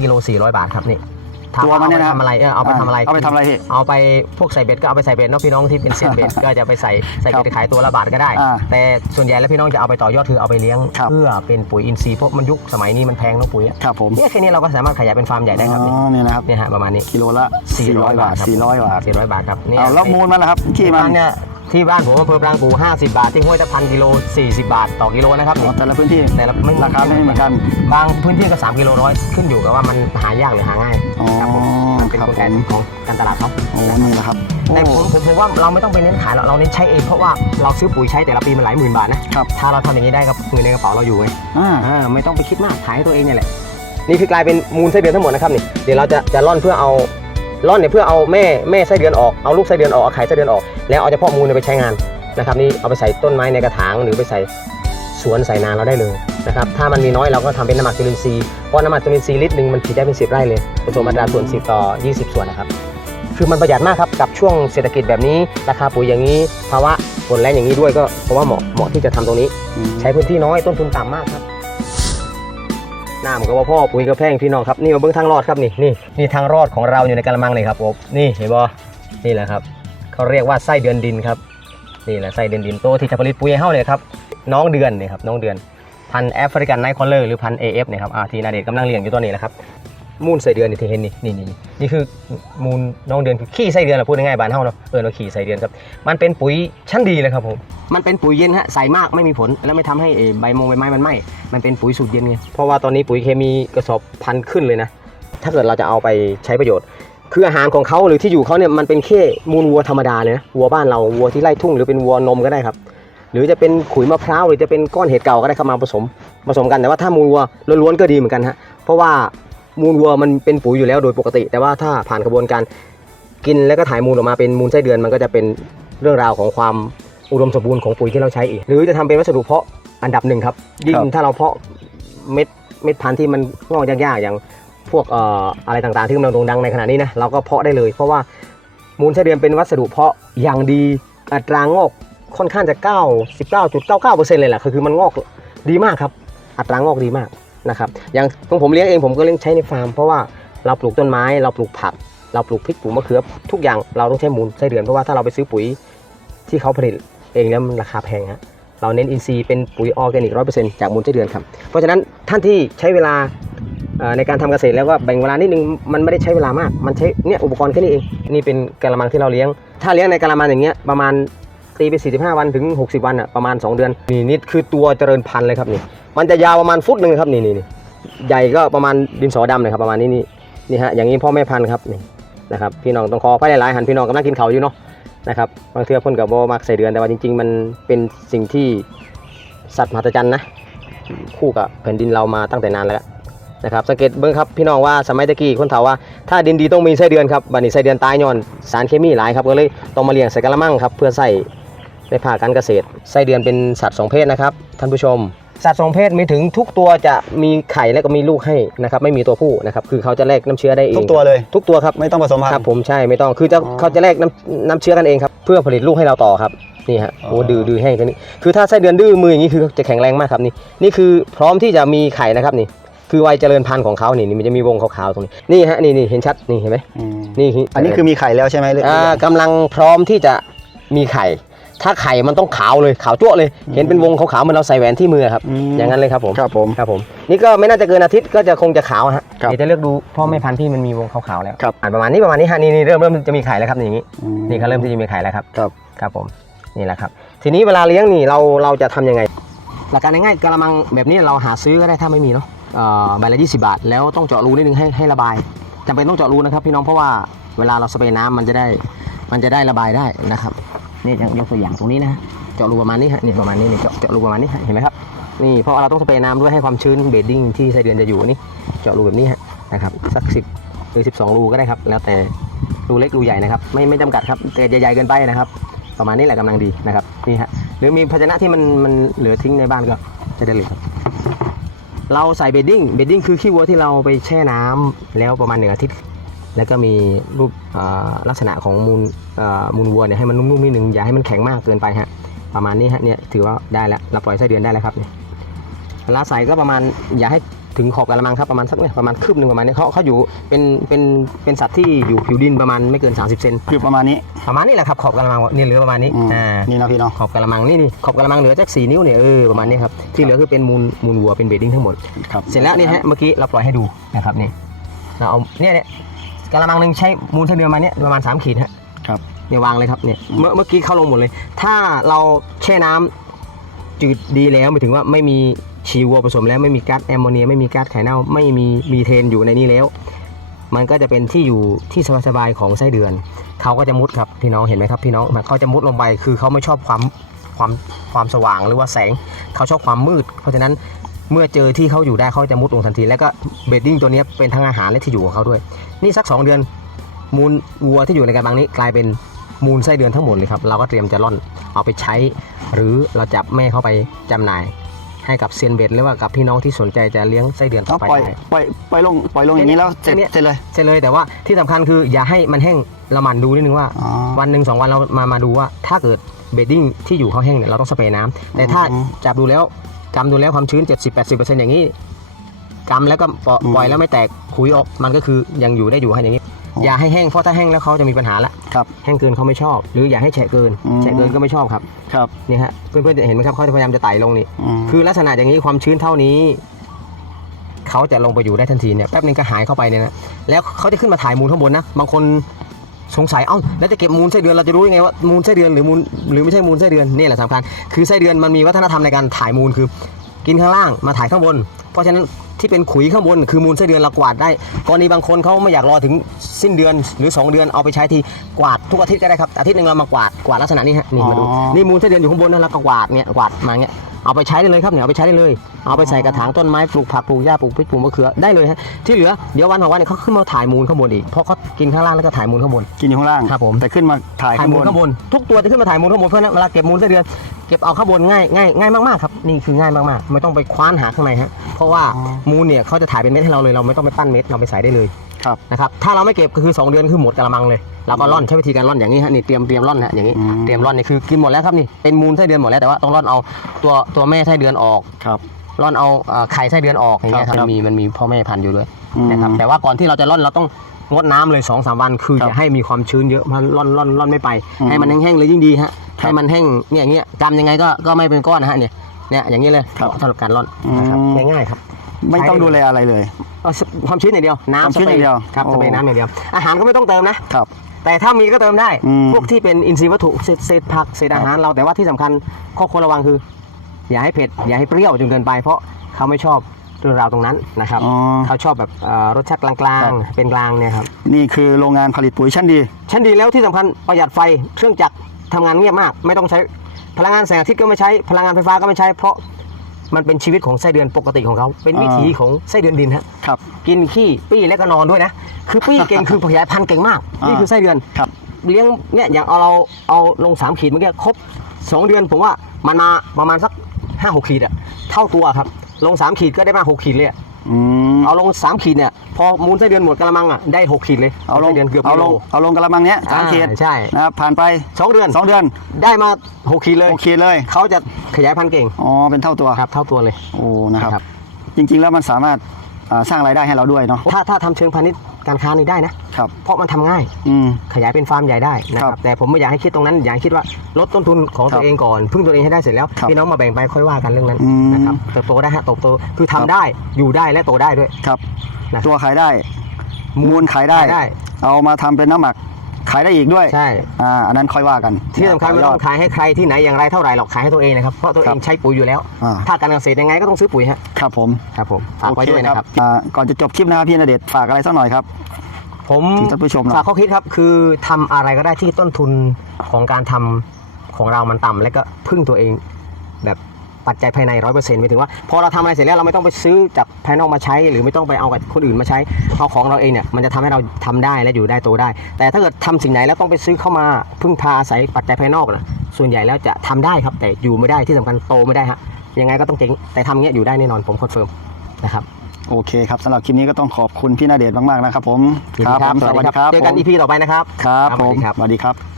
กิโล400บาทครับนี่ถามตัวว่ามันเอาเนี่ยไปนะทำอะไรเออเอาไปทำอะไรเอาไปทำอะไรพี่ เอาไปพวกใส่เบ็ดก็เอาไปใส่เบ็ดเนาะพี่น้องที่เป็นเซียนเบ็ด ก็จะไปใส่ใส่เบ็ดขายตัวละบาทก็ได้ อ่าแต่ส่วนใหญ่แล้วพี่น้องจะเอาไปต่อยอดคือเอาไปเลี้ยง ครับ เพื่อเป็นปุ๋ยอินทรีย์เพราะมันยุคสมัยนี้มันแพงเนาะปุ๋ยอะครับผมเนี่ยแค่นี้เราก็สามารถขยายเป็นฟาร์มใหญ่ได้ครับอ๋นี่อนี่นะครับ เนี่ยฮะประมาณนี้กิโลละ400 บาทครับ400 บาท400 บาทครับเนี่ยเอาแล้วมูลมันล่ะครับขี้ที่มับ้านนเนี่ย ที่บ้านผมอำเภอปรางกู50 บาท ที่ห้วยตะพันกิโล 40 บาทต่อกิโลนะครับอ๋อแต่ละพื้นที่แต่ละไม่ราคาไม่เหมือนกัน บางพื้นที่ก็ 3 กิโลร้อยขึ้นอยู่กับว่ามันหายากหรือหาง่ายอ๋อครับผมมันเป็นครับกลไกผมของการตลาดเขาโอ้นี่แหละครับโอ้แต่ผมผมผมว่าเราไม่ต้องไปเน้นขายหรอกเราเน้นใช้เองเพราะว่าเราซื้อปุ๋ยใช้แต่ละปีมันหลายหมื่นบาทนะครับถ้าเราทำอย่างนี้ได้กับเงินในกระเป๋าเราอยู่ไงอ่าอ่าไม่ต้องไปคิดมากขายให้ตัวเองเนี่ยแหละนี่คือกลายเป็นมูลไส้เดือนทั้งหมดนะครับนี่เดี๋ยวเราจะจะร่อนเพื่อเอา ร่อนเนี่ยเพื่อเอาแม่แม่ไส้เดือนออกเอาลูกไส้เดือนออกเอาไข่ไส้เดือนออก แล้วเอาเฉพาะมูลเนี่ยไปใช้งานนะครับนี่เอาไปใส่ต้นไม้ในกระถางหรือไปใส่สวนใส่นาเราได้เลยนะครับถ้ามันมีน้อยเราก็ทำเป็นน้ำหมักจุลินทรีย์เพราะน้ำหมักจุลินทรีย์ลิตรหนึ่งมันผลิตได้เป็นสิบไร่เลยผสมอัตราส่วน 10 ต่อ 20 ส่วนนะครับคือมันประหยัดมากครับกับช่วงเศรษฐกิจแบบนี้ราคาปุ๋ยอย่างนี้ภาวะฝนแรงอย่างนี้ด้วยก็เพราะว่าเหมาะเหมาะที่จะทำตรงนี้ ใช้พื้นที่น้อยต้นทุนต่ำมากครับ น้ำก็ว่าพ่อปุ๋ยก็แพงพี่น้องครับนี่มาเบื้องทางรอดครับนี่นี่นี่ทางรอดของเราอยู่ในกระมังเลยครับผมนี่เห็นบ่นี่แหละครับเขาเรียกว่าไส้เดือนดินครับนี่แหละไส้เดือนดินโตที่จะผลิตปุ๋ยเฮ้าเลยครับน้องเดือนนี่ครับน้องเดือนพันแอฟริกันไนท์คอลเลอร์หรือพันเอฟเนี่ยครับอาทีนาเดชกำลังเลี้ยงอยู่ตัวนี้แหละครับ มูลไส้เดือนนี่ที่เห็นนี่นี่นี่นี่คือมูลน้องเดือนคือขี้ไส้เดือนเราพูดง่ายๆบ้านเฮาเนาะเออเราขี้ไส้เดือนครับ มันเป็นปุ๋ยชั้นดีเลยครับผมมันเป็นปุ๋ยเย็นฮะใส่มากไม่มีผลแล้วไม่ทำให้ใบมงใบไม้มันไหม้มันเป็นปุ๋ยสูตรเย็นไงเพราะว่าตอนนี้ปุ๋ยเคมีกระสอบพันขึ้นเลยนะถ้าเกิดเราจะเอาไปใช้ประโยชน์ คืออาหารของเขาหรือที่อยู่เขาเนี่ยมันเป็นแค่มูลวัวธรรมดาเลยนะวัวบ้านเราวัวที่ไร่ทุ่งหรือเป็นวัวนมก็ได้ครับหรือจะเป็นขุยมะพร้าวหรือจะเป็นก้อนเห็ดเก่าก็ได้เข้ามาผสมผสมกันแต่ว่าถ้ามูลวัวล้วนๆก็ดีเหมือนกันฮะเพราะว่า มูลวัวมันเป็นปุ๋ยอยู่แล้วโดยปกติ แต่ว่าถ้าผ่านกระบวนการกินแล้วก็ถ่ายมูลออกมาเป็นมูลไส้เดือนมันก็จะเป็นเรื่องราวของความอุดมสมบูรณ์ของปุ๋ยที่เราใช้อีก หรือจะทำเป็นวัสดุเพาะอันดับหนึ่งครับยิ่งถ้าเราเพาะเม็ดเม็ดพันธุ์ที่มันงอกยากๆอย่างพวกอออะไรต่างๆที่กำลังโด่งดังในขณะนี้นะเราก็เพาะได้เลย เพราะว่ามูลไส้เดือนเป็นวัสดุเพาะอย่างดีอัตรางอกค่อนข้างจะ99.99%เลยแหละคือคือมันงอกดีมากครับ อัตรางอกดีมาก นะครับอย่างของผมเลี้ยงเองผมก็เลี้ยงใช้ในฟาร์ม เพราะว่าเราปลูกต้นไม้เราปลูกผัก เราปลูกพริกปลูกมะเขือทุกอย่างเราต้องใช้มูลไส้เดือนเพราะว่าถ้าเราไปซื้อปุ๋ยที่เขาผลิตเองแล้วมันราคาแพงฮะเราเน้นอินทรีย์เป็นปุ๋ยออร์แกนิกร้อยเปอร์เซ็นต์จากมูลไส้เดือนครับเพราะฉะนั้นท่านที่ใช้เวลาในการทำเกษตรแล้วก็แบ่งเวลานิดนึงมันไม่ได้ใช้เวลามาก มันใช้เนี่ยอุปกรณ์แค่นี้เองนี่เป็นกระมังที่เราเลี้ยง ถ้าเลี้ยงในกระมังอย่างเงี้ยประมาณ ตีไป 45 วันถึง 60 วันอะประมาณ 2 เดือน นี่นี่คือตัวเจริญพันธุ์เลยครับนี่ มันจะยาวประมาณฟุตหนึ่งครับนี่นี่นี่ใหญ่ก็ประมาณดินสอดำเลยครับประมาณนี้นี่นี่ฮะอย่างนี้พ่อแม่พันธุ์ครับนี่นะครับพี่น้องต้องขอพายหลายๆหันพี่น้องกำลังกินเขาอยู่เนาะนะครับบางเทื่อเพ่นกับโบมักใส่เดือนแต่ว่าจริง ๆ มันเป็นสิ่งที่สัตว์มหัศจรรย์นะคู่กับแผ่นดินเรามาตั้งแต่นานแล้วนะครับสังเกตเบิ้งครับพี่น้องว่าสมัยตะกี้คนถาว่าถ้าดินดีต้องมีไส้เดือนครับบัดนี้ไส้เดือนตายย้อนสารเคมีหลายครับก็เลยต้องมาเลี้ยงใส่กระมังครับเพื่อใส่ ในภาคการเกษตร ไส้เดือนเป็นสัตว์สองเพศนะครับท่านผู้ชม สัตว์สองเพศมีถึงทุกตัวจะมีไข่และก็มีลูกให้นะครับไม่มีตัวผู้นะครับคือเขาจะแลกน้ำเชื้อได้เองทุกตัวเลย ทุกตัวครับไม่ต้องผสมพันครับธุ์ผมใช่ไม่ต้องคือจะอ๋อเขาจะแลกน้ำน้ำเชื้อกันเองครับเพื่อผลิตลูกให้เราต่อครับนี่ฮะอ๋อโอ้ดื้อดื้อแห้งตัวนี้คือถ้าไส้เดือนดื้อมืออย่างนี้คือจะแข็งแรงมากครับนี่นี่คือพร้อมที่จะมีไข่นะครับนี่คือวัยเจริญพันธุ์ของเขานี่นี่มันจะมีวงขาวๆตรงนี้นี่ฮะนี่นี่เห็นชัดนี่เห็นไหมอืมนี่อันนี้คือมีไข่แล้วใช่ไหมหรืออ่ากำลังพร้อมที่จะมีไข่ ถ้าไข่มันต้องขาวเลยขาวจั่วเลย เห็นเป็นวงขาวๆเหมือนเราใส่แหวนที่มือครับมอย่างนั้นเลยครับผมครับผมครับผมนี่ก็ไม่น่าจะเกินอาทิตย์ก็จะคงจะขาวฮะครับเดี๋ยวจะเลือกดูพ่อแม่พันธุ์ที่มันมีวงขาวๆแล้วครับอ่านประมาณนี้ประมาณนี้ฮะนี่นี่เริ่มเริ่มจะมีไข่แล้วครับอย่างนี้อืมนี่เขาเริ่มที่จะมีไข่แล้วครับครับครับผมนี่แหละครับ ทีนี้เวลาเลี้ยงนี่เราเราจะทำยังไง หลักการง่ายๆกระมังแบบนี้เราหาซื้อก็ได้ถ้าไม่มีเนาะเอ่อใบละ20บาท แล้วต้องเจาะรูนิดนึงให้ให้ระบายจำเป็นต้องเจาะรูนะครับพี่น้องเพราะว่าเวลาเราสเปรย์น้ำมันจะได้มันจะได้ระบายได้นะครับ นี่ยกยกตัวอย่างตรงนี้นะเจาะรูประมาณนี้ฮะนี่ประมาณนี้นี่เจาะเจาะรูประมาณนี้เห็นไหมครับนี่เพราะเราต้องสเปรย์น้ำด้วยให้ความชื้นเบดดิ้งที่ไส้เดือนจะอยู่นี่เจาะรูแบบนี้ฮะนะครับสักสิบหรือ12รูก็ได้ครับ แล้วแต่รูเล็กรูใหญ่นะครับไม่ไม่จำกัดครับแต่ใหญ่ๆเกินไปนะครับ ประมาณนี้แหละกำลังดีนะครับนี่ฮะหรือมีภาชนะที่มันมันเหลือทิ้งในบ้านก็จะได้เลือครับเราใส่เบดดิ้งเบดดิ้งคือขี้วัวที่เราไปแช่น้ำแล้วประมาณหนึ่งอาทิตย์ แล้วก็มีรูปอ่าลักษณะของมูลอ่ามูลวัวเนี่ยให้มันนุ่มๆนิดนึงอย่าให้มันแข็งมากเกินไปฮะประมาณนี้ฮะเนี่ยถือว่าได้แล้วเราปล่อยไส้เดือนได้แล้วครับเนี่ยเวลาใส่ก็ประมาณอย่าให้ถึงขอบกระมังครับประมาณสักเนี่ยประมาณคืบหนึ่งประมาณนี้เขาเขาอยู่เป็นเป็นเป็นสัตว์ที่อยู่ผิวดินประมาณไม่เกิน 30เซนคือประมาณนี้ประมาณนี้แหละครับขอบกระมังเนี่ยเหลือประมาณนี้อืมอ่านี่นะพี่เนาะขอบกระมังนี่นี่ขอบกระมังเหลือจากสี่นิ้วเนี่ยเออประมาณนี้ครับที่เหลือคือเป็นมูลมูลวัวเป็นเบดดิ้งทั้งหมดครับเสร็จแล้วนี่ฮะเมื่อกี้เราปล่อยให้ดูนะครับนี่เราเอาเนี่ยเนี่ย กระมังหนึ่งใช้มูลไส้เดือนมาเนี่ยประมาณ 3 ขีดฮะครับ เนี่ยวางเลยครับเนี่ยเมื่อเมื่อกี้เข้าลงหมดเลย ถ้าเราแช่น้ำจืดดีแล้วหมายถึงว่าไม่มีชีวัวผสมแล้วไม่มีก๊าซแอมโมเนีย ไม่มีก๊าซไข่เน่าไม่มีมีเทนอยู่ในนี้แล้ว มันก็จะเป็นที่อยู่ที่สบายๆของไส้เดือน เขาก็จะมุดครับพี่น้องเห็นไหมครับพี่น้องมันเขาจะมุดลงไปคือเขาไม่ชอบความความความสว่างหรือว่าแสงเขาชอบความมืด เพราะฉะนั้น เมื่อเจอที่เขาอยู่ได้เขาจะมุดลงทันที แล้วก็เบดดิ้งตัวเนี้ยเป็นทั้งอาหารและที่อยู่ของเขาด้วย นี่สัก 2 เดือน มูลวัวที่อยู่ในกระบังนี้กลายเป็นมูลไส้เดือนทั้งหมดเลยครับเราก็เตรียมจะล่อนเอาไปใช้ หรือเราจับแม่เข้าไปจำหน่าย ให้กับเซียนเบ็ดหรือว่ากับพี่น้องที่สนใจจะเลี้ยงไส้เดือนต่ต้อองไปปล่อยได้ปล่อยปล่อยลงปล่อยลงอย่างนี้แล้วเสร็จแค่เนี้ยเสร็จเลยใช่เลยแต่ว่าที่สำคัญคืออย่าให้มันแห้งเราหมั่นดูนิดนึงว่าอ๋อวันหนึ่งสองวันเรามามาดูว่าถ้าเกิดเบดดิ้งที่อยู่เขาแห้งเนี่ยเราต้องสเปรย์น้ำแต่ถ้าอืมจับดูแล้ว กำดูแล้วความชื้น 70-80%อย่างนี้กำแล้วก็ปล่อยอืมปล่อยแล้วไม่แตกขุยออกมันก็คือยังอยู่ได้อยู่ให้อย่างนี้อ๋อออย่าให้แห้งเพราะถ้าแห้งแล้วเขาจะมีปัญหาละครับ แห้งเกินเขาไม่ชอบ หรืออย่าให้แฉะเกินอืม แฉะเกินก็ไม่ชอบครับครับนี่ฮะเพื่อนๆจะเห็นไหมครับเขาจะพยายามจะไต่ลงนี่อืม คือลักษณะอย่างนี้ความชื้นเท่านี้เขาจะลงไปอยู่ได้ทันทีเนี่ยแป๊บนึงก็หายเข้าไปเนี่ยนะแล้วเขาจะขึ้นมาถ่ายมูลข้างบนนะบางคน สงสัยเอ้าแล้วจะเก็บมูลไส้เดือนเราจะรู้ยังไงว่ามูลไส้เดือนหรือมูลหรือไม่ใช่มูลไส้เดือนนี่แหละสำคัญคือไส้เดือนมันมีวัฒนธรรมในการถ่ายมูลคือ กินข้างล่างมาถ่ายข้างบน เพราะฉะนั้นที่เป็นขุยข้างบนคือมูลไส้เดือนเรากวาดได้กรณีบางคนเขาไม่อยากรอถึงสิ้นเดือนหรือ 2 เดือนเอาไปใช้ทีกวาดทุกอาทิตย์ก็ได้ครับอาทิตย์หนึ่งเรามากวาดกวาดลักษณะนี้ฮะนี่มาดูอ๋อนี่มูลไส้เดือนอยู่ข้างบนนะแล้วก็กวาดเนี่ยกวาดมาเงี้ยเอาไปใช้ได้เลยครับเนี่ยเอาไปใช้ได้เลย เอาไปใส่กระถางต้นไม้ปลูกผักปลูกหญ้าปลูกพริกปลูกมะเขือได้เลยฮะที่เหลือเดี๋ยววันของวันเนี่ยเขาขึ้นมาถ่ายมูลข้างบนอีกเพราะเขากินข้างล่างแล้วก็ถ่ายมูลข้างบนกินอยู่ข้างล่างครับผมแต่ขึ้นมาถ่ายถ่ายข้างมูบลนข้างบนทุกตัวจะขึ้นมาถ่ายมูลข้างบนเพื่อนะเวลาเก็บมูลไส้เดือน เก็บเอาข้างบนง่ายง่ายง่ายมากๆครับนี่คือง่ายมากๆ ไม่ต้องไปคว้านหาข้างในฮะเพราะว่าอ๋อมูลเนี่ยเขาจะถ่ายเป็นเม็ดให้เราเลยเราไม่ต้องไปปั้นเม็ดเราไปใส่ได้เลยครับนะครับถ้าเราไม่เก็บก็คือ 2 เดือนคือหมดกระมังเลยเราก็ร่อนใช้วิธีการร่อนอย่างนี้ฮะนี่เตรียมเตรียมร่อนฮะอย่างนี้อืมเตรียมร่อนนี่คือกินหมดแล้วครับนี่เป็นมูลไส้เดือนหมดแล้วแต่ว่าต้องร่อนเอาตัวตัวแม่ไส้เดือนออกครับร่อนเอาเอ่อไข่ไส้เดือนออกอย่างเงี้ยคครัรับบมันมีมันมีพ่อแม่พันธุ์อยู่ด้วยอืมนะครับแต่ว่าก่อนที่เราจะร่อนเราต้องงดน้ำเลย2อสวันคือครับอย่าให้มีความชื้นเยอะมันร่อนร่อนร่อนไม่ไปอืมให้มันแห้งๆเลยยิ่งดีฮะครับ ให้มันแห้งเนี่ยอย่างเงี้ยกำยังไงก็ก็ไม่เป็นก้อนนะฮะเนี่ยเนี่ยอย่างนี้เลยครับสำหรับการร่อนนะครับอืม ง่ายๆครับไม่ต้องดูแลอะไรเลย เอาความชื้นอย่างเดียวความน้ำชื้นอย่างเดียวครับโอ้ สเปรย์น้ำอย่างเดียว อาหารก็ไม่ต้องเติมนะ ครับ แต่ถ้ามีก็เติมได้ อืมพวกที่เป็นอินทรีย์วัตถุเศษเศษผักเศษอาหารเราแต่ว่าที่สำคัญข้อควรระวังคือ อย่าให้เผ็ด อย่าให้เปรี้ยวจนเกินไป เพราะเขาไม่ชอบเรื่องราวตรงนั้นนะครับอ๋อ เขาชอบแบบเอ่อรสชาติกลาครังบๆเป็นกลางเนี่ยครับนี่คือโรงงานผลิตปุ๋ยชั้นดี ชั้นดีแล้วที่สำคัญประหยัดไฟเครื่องจักร ทำงานเงียบมาก ไม่ต้องใช้พลังงานแสงอาทิตย์ก็ไม่ใช้ พลังงานไฟฟ้าก็ไม่ใช้ เพราะมันเป็นชีวิตของไส้เดือนปกติของเขา เป็นวิถีของไส้เดือนดินฮะครับ กินขี้ปี้และก็นอนด้วยนะ คือปี้เก่งคือขยายพันธุ์เก่งมากอ่านี่นี่คือไส้เดือนครับเลี้ยงเนี่ยอย่างเอาเราเอาลงสามขีดเมื่อกี้ครบสองเดือนผมว่ามันมาประมาณสักห้าหกขีดอะเท่าตัวครับ ลงสามขีดก็ได้มาหกขีดเลย อะอืมเอาลงสามขีดเนี่ยพอมูลไส้เดือนหมดกระมังอะได้หกขีดเลยเอาลงไส้เดือนเกือบเอากิลโลงเอาลงกระมังเนี้ยสามอ่าขีดใช่นะครับผ่านไปสองเดือนสองเดือนได้มาหกขีดเลยหกขีดเลยเขาจะขยายพันธุ์เก่งอ๋อเป็นเท่าตัวครับเท่าตัวเลยโอ้นะครับครับจริงๆแล้วมันสามารถอ่าสร้างรายได้ให้เราด้วยเนาะถ้าถ้าทำเชิงพาณิชย์ การค้านี่ได้นะ ครับ เพราะมันทำง่าย อืม ขยายเป็นฟาร์มใหญ่ได้นะคครัรับบแต่ผมไม่อยากให้คิดตรงนั้น อยากให้คิดว่าลดต้นทุนของครัตับวเองก่อน พึ่งตัวเองให้ได้เสร็จแล้วครับพี่น้องมาแบ่งไปค่อยว่ากันเรื่องนั้นอืมนะครับเติบโตได้ฮะเติบโตคือทำครับได้อยู่ได้และโตได้ด้วย ครับ นะตัวขายได้ มูลขายได้ ขายได้ เอามาทำเป็นน้ำหมัก ขายได้อีกด้วยใช่ อ่าอันนั้นค่อยว่ากันที่สำคัญไม่ต่ต้ยองขายให้ใครที่ไหนอย่างไรเท่าไหร่หรอกขายให้ตัวเองนะครับเพราะตัวเองใช้ปุ๋ยอยู่แล้ว อ่า ถ้าการเกษตรยังไงก็ต้องซื้อปุ๋ยฮะครับผมครับผมฝากไว้ด้วยนะครับ อ่าก่อนจะจบคลิปนะครับพี่ณเดชน์ฝากอะไรสักหน่อยครับ ผมถึงท่านผู้ชมหน่อยฝากข้อคิดครับคือทำอะไรก็ได้ที่ต้นทุนของการทำของเรามันต่ำและก็พึ่งตัวเอง แบบ ปัจจัยภายในร้อยเปอร์เซ็นต์หมายถึงว่าพอเราทำอะไรเสร็จแล้วเราไม่ต้องไปซื้อจากภายนอกมาใช้ หรือไม่ต้องไปเอากับคนอื่นมาใช้เอาของเราเองเนี่ยมันจะทำให้เราทำได้และอยู่ได้โตได้ แต่ถ้าเกิดทำสิ่งไหนแล้วต้องไปซื้อเข้ามาพึ่งพาอาศัยปัจจัยภายนอกนะส่วนใหญ่แล้วจะทำได้ครับแต่อยู่ไม่ได้ที่สำคัญโตไม่ได้ฮะยังไงก็ต้องเจ๊งแต่ทำเงี้ยอยู่ได้แน่นอนผมคอนเฟิร์มนะครับโอเคครับสำหรับคลิปนี้ก็ต้องขอบคุณพี่ณเดชน์มากๆนะครับผมยินดีครับผมสวัสดีครับเจอกันผมอีพีต่อไปนะครับครับครับผสวัมสดีครับสวัสดีครับ